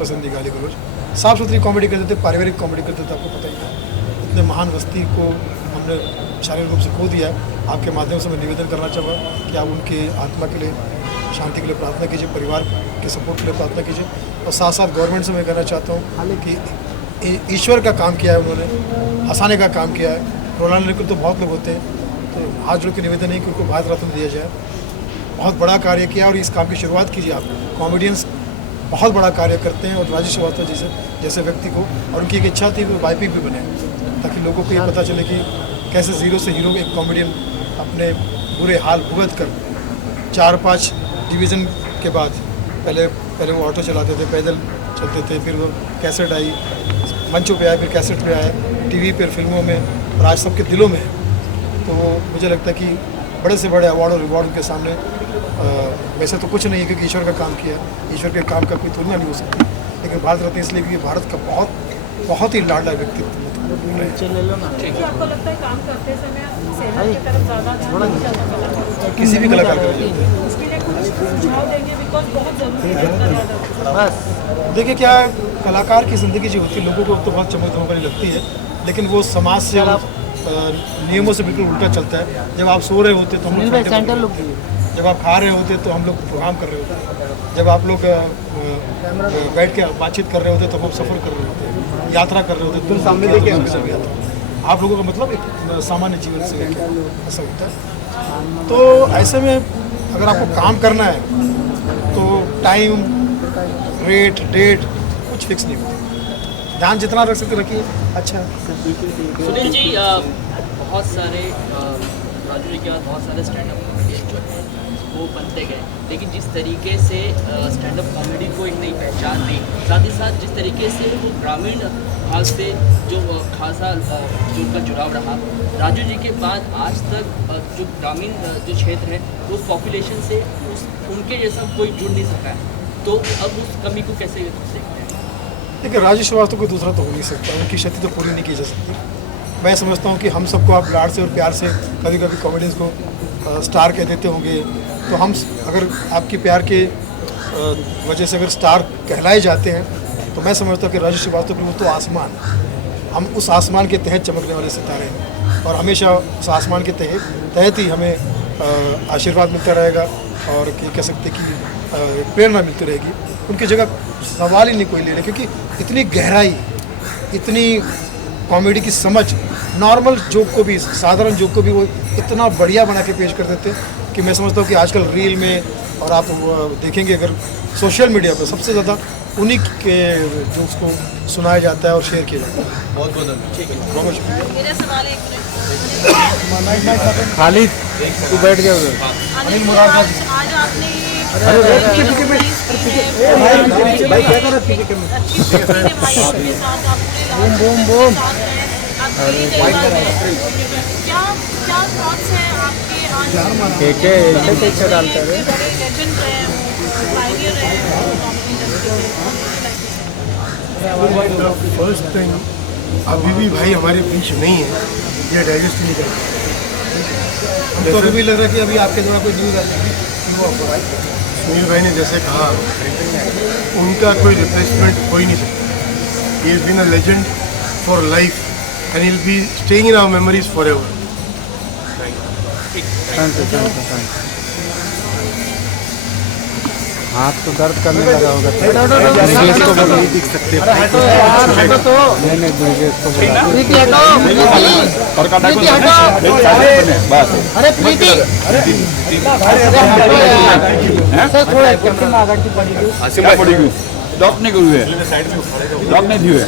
पसंद गाली गलौज साफ़ सुथरी कॉमेडी करते थे, पारिवारिक कॉमेडी करते थे। आपको पता ही था इतने महान हस्ती को हमने शारीरिक रूप से खो दिया है। आपके माध्यम से मैं निवेदन करना चाहूँगा कि आप उनके आत्मा के लिए शांति के लिए प्रार्थना कीजिए, परिवार के सपोर्ट के लिए प्रार्थना कीजिए। और साथ साथ गवर्नमेंट से मैं कहना चाहता हूँ कि ईश्वर का काम किया है, उन्होंने हंसाने का काम किया है। रोलाना निकुल तो बहुत लोग होते हैं, तो हाथ जोड़ के निवेदन है कि उनको भारत रत्न दिया जाए। बहुत बड़ा कार्य किया और इस काम की शुरुआत कीजिए। आप कॉमेडियंस बहुत बड़ा कार्य करते हैं और राजेश श्रीवास्तव जैसे व्यक्ति को, और उनकी एक इच्छा थी कि वो बायोपिक भी बने, ताकि लोगों को ये पता चले कि कैसे ज़ीरो से हीरो एक कॉमेडियन अपने बुरे हाल भुगत कर 4-5 डिवीज़न के बाद पहले वो ऑटो चलाते थे, पैदल चलते थे, फिर वो कैसेट आई, मंचों पे आए, फिर कैसेट पे आए, टीवी पर, फिल्मों में, और आज सबके दिलों में है। तो मुझे लगता है कि बड़े से बड़े अवार्ड और रिवॉर्ड के सामने वैसे तो कुछ नहीं है, क्योंकि ईश्वर का काम किया, ईश्वर के काम का कोई तुलना नहीं हो सकती। लेकिन भारत रत्न इसलिए कि भारत का बहुत ही लाडला व्यक्तित्व आपको लगता है काम करते समय सेना की तरफ ज़्यादा किसी भी कलाकार का उसके लिए कुछ सुझाव देंगे, बिकॉज बहुत ज़रूरी है। देखिए क्या कलाकार की ज़िंदगी जो होती है, लोगों को तो बहुत चमक धमक वाली लगती है, लेकिन वो समाज से और नियमों से बिल्कुल उल्टा चलता है। जब आप सो रहे होते तो हम लोग, जब आप खा रहे होते तो हम लोग प्रोग्राम कर रहे होते, जब आप लोग बैठ के बातचीत कर रहे होते तो हम सफ़र कर रहे होते, यात्रा कर रहे होते, तो सामने देखिए आप लोगों का मतलब एक सामान्य जीवन से ऐसा होता है। तो ऐसे में अगर आपको काम करना है तो टाइम, रेट, डेट कुछ फिक्स नहीं होता। ध्यान जितना रख सकते रखिए। अच्छा सुनील जी, बहुत सारे राजू जी के बाद बहुत सारे स्टैंड अप कॉमेडियन जो हैं वो बनते गए, लेकिन जिस तरीके से स्टैंड अप कॉमेडी को एक नई पहचान दी, साथ ही साथ जिस तरीके से वो ग्रामीण भाग से जो खासा जो उनका जुड़ाव रहा, राजू जी के बाद आज तक जो ग्रामीण जो क्षेत्र है उस पॉपुलेशन से उनके जैसा कोई जुड़ नहीं सका है, तो अब उस कमी को कैसे देखते हैं? देखिए राजेश श्रीवास्तव को दूसरा तो हो नहीं सकता, उनकी क्षति तो पूरी नहीं की जा सकती। मैं समझता हूँ कि हम सबको आप लाड से और प्यार से कभी कभी कॉमेडियंस को स्टार कह देते होंगे, तो हम अगर आपकी प्यार के वजह से अगर स्टार कहलाए जाते हैं, तो मैं समझता हूँ कि राजेश श्रीवास्तव के वो तो आसमान, हम उस आसमान के तहत चमकने वाले सितारे हैं, और हमेशा उस आसमान के तहत ही हमें आशीर्वाद मिलता रहेगा और कह सकते कि प्रेरणा मिलती रहेगी। उनकी जगह सवाल ही नहीं कोई ले रहे, क्योंकि इतनी गहराई, इतनी कॉमेडी की समझ, नॉर्मल जोक को भी, साधारण जोक को भी वो इतना बढ़िया बना के पेश कर देते कि मैं समझता हूँ कि आजकल रील में और आप देखेंगे अगर सोशल मीडिया पर सबसे ज़्यादा उन्हीं के जोक्स को सुनाया जाता है और शेयर किया जाता है। बहुत बहुत ठीक है, बहुत शुक्रिया। मेरा सवाल एक खालिद तू बैठ गया उधर। आज आपने भाई क्या कर रहा क्या थॉट्स हैं आपके? कैसे डालता है लेजेंड है, पायनियर है फर्स्ट टाइम अभी भी भाई हमारे बीच नहीं है, ये डाइजेस्ट नहीं कर हमको अभी भी लग रहा है कि अभी आपके द्वारा कोई न्यूज़ आती है। सुनील भाई ने जैसे कहा, उनका कोई रिप्लेसमेंट हो ही नहीं सकता। He is been a legend for life and he will be staying in our memories forever. हाथ तो दर्द करने लगा होगा। ब्रिजेश को बोलो, नहीं दिख सकते। नहीं ब्रिजेश को बोलो। और काटा को बस। अरे प्रीति, सर थोड़ा कैप्टन आगे की पड़ी, आसिम पड़ी, डॉक नहीं हुए, डॉक नहीं हुए।